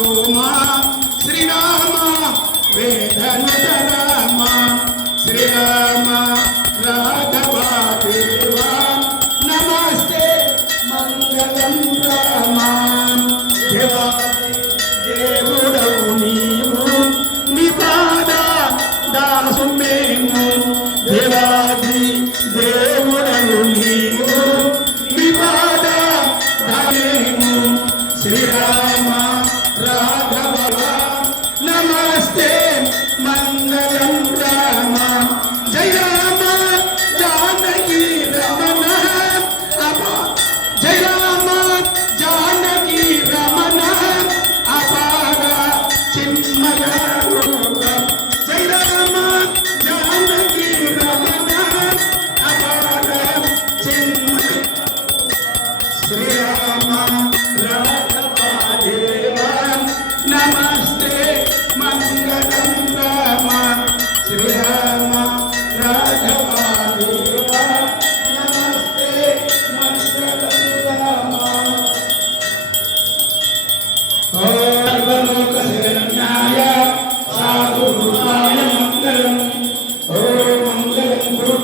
ఓమా శ్రీరామ వేదనుత రామ శ్రీరామ రాఘవ దేవా నమస్తే మంగళం రామ. దేవాది దేవుడవు నీవు నీ దాసు మేము. దేవాది దేవుడవు నీవు నీ పాద శ్రీరామ నమస్తే మంగళం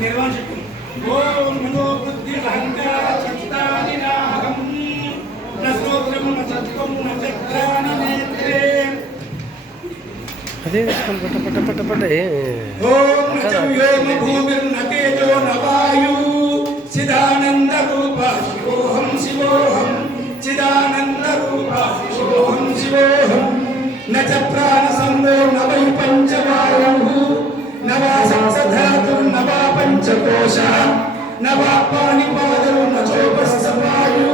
ఓం నమో బుద్ధి అహంకార చిత్తాదినాహం న స్తోత్రం న సత్వం న చక్రాన నేత్రే. అదే పట్ట పట్ట పట్ట ఏ ఓం న చ వ్యోమ భూమిర్న తేజో న వాయు. చిదానంద రూప శివోహం శివోహం. చిదానంద రూప శివోహం శివోహం. న చకోశ నవాపాని పాదరు నచోపస్సపాయు